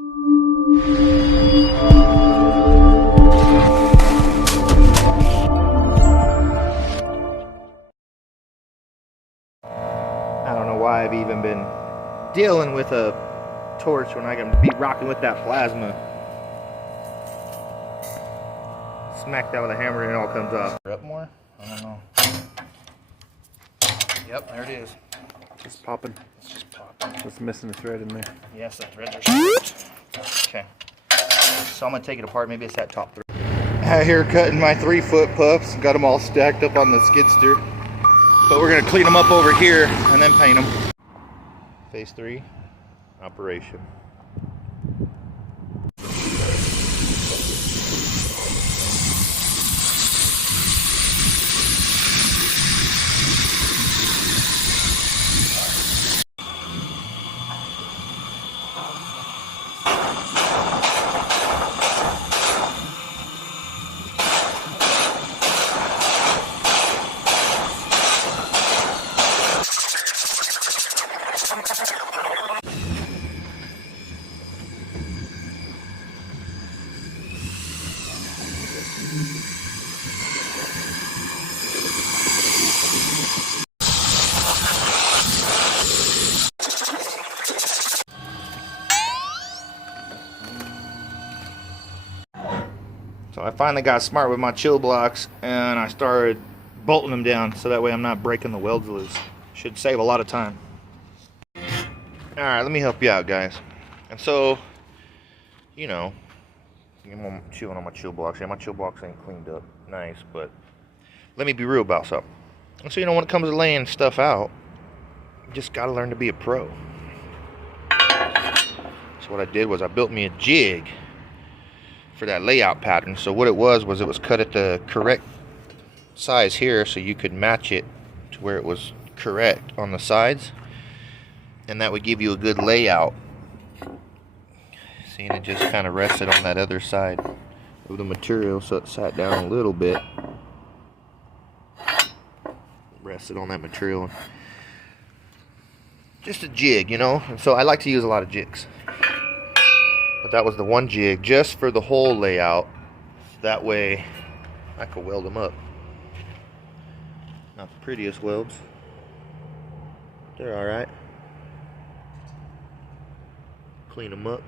I don't know why I've even been dealing with a torch when I can be rocking with that plasma. Smack that with a hammer and it all comes off. Up more? I don't know. Yep, there it is. Just popping. It's just popping. Just missing a thread in there. Yes, the threads are stripped. Okay. So I'm gonna take it apart. Maybe it's that top thread. Out here cutting my 3-foot pups. Got them all stacked up on the skidster. But we're gonna clean them up over here and then paint them. Phase 3, operation. So I finally got smart with my chill blocks and I started bolting them down so that way I'm not breaking the welds loose. Should save a lot of time. Alright, let me help you out, guys. And so, you know, I'm chewing on my chill blocks. Yeah, my chill blocks ain't cleaned up nice, but let me be real about something. And so, you know, when it comes to laying stuff out, you just gotta learn to be a pro. So what I did was I built me a jig for that layout pattern. So what it was it was cut at the correct size here so you could match it to where it was correct on the sides, and that would give you a good layout. See, and it just kind of rested on that other side of the material, so it sat down a little bit, rested on that material. Just a jig, you know. And so I like to use a lot of jigs. But that was the one jig just for the whole layout. That way I could weld them up. Not the prettiest welds. They're alright. Clean them up.